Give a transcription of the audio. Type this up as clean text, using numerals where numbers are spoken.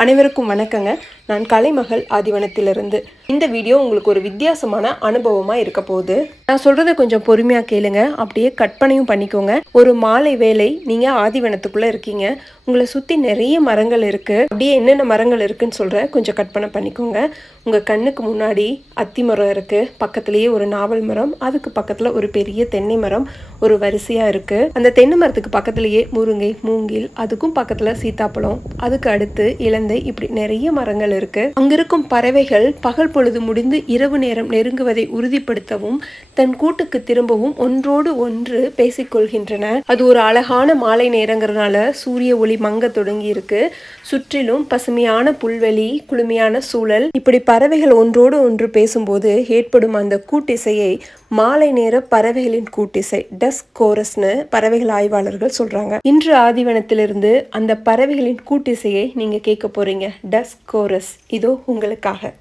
அனைவருக்கும் வணக்கங்க. நான் கலைமகள் ஆதிவனத்திலிருந்து. இந்த வீடியோ உங்களுக்கு ஒரு வித்தியாசமான அனுபவமா இருக்க போகுது. நான் சொல்றதை கொஞ்சம் பொறுமையா கேளுங்க. அப்படியே கற்பனையும் பண்ணிக்கோங்க. ஒரு மாலை வேளை நீங்க ஆதிவனத்துக்குள்ள இருக்கீங்க. உங்களை சுத்தி நிறைய மரங்கள் இருக்கு. அப்படியே என்னென்ன மரங்கள் இருக்குன்னு சொல்றேன், கொஞ்சம் கற்பனை பண்ணிக்கோங்க. உங்க கண்ணுக்கு முன்னாடி அத்தி மரம் இருக்கு, பக்கத்திலேயே ஒரு நாவல் மரம், அதுக்கு பக்கத்துல ஒரு பெரிய தென்னை மரம் ஒரு வரிசையா இருக்கு. அந்த தென்னை மரத்துக்கு பக்கத்திலேயே முருங்கை, மூங்கில், அதுக்கும் பக்கத்துல சீத்தாப்பழம், அதுக்கு அடுத்து இலந்தை, இப்படி நிறைய மரங்கள் இருக்கு. அங்கிருக்கும் பறவைகள் பகல் பொழுது முடிந்து இரவு நேரம் நெருங்குவதை உறுதிப்படுத்தவும் தன் கூட்டுக்கு திரும்பவும் ஒன்றோடு ஒன்று பேசிக்கொள்கின்றன. அது ஒரு அழகான மாலை நேரங்கிறதுனால சூரிய ஒளி மங்க தொடங்கி இருக்கு. சுற்றிலும் பசுமையான புல்வெளி, குளுமையான சூழல். இப்படி பறவைகள் ஒன்றோடு ஒன்று பேசும்போது ஏற்படும் அந்த கூட்டிசையை மாலை நேர பறவைகளின் கூட்டிசை, டஸ்க் கோரஸ்னு பறவைகள் ஆய்வாளர்கள் சொல்றாங்க. இன்று ஆதிவனத்திலிருந்து அந்த பறவைகளின் கூட்டிசையை நீங்க கேட்க போறீங்க. டஸ்க் கோரஸ் இதோ உங்களுக்காக.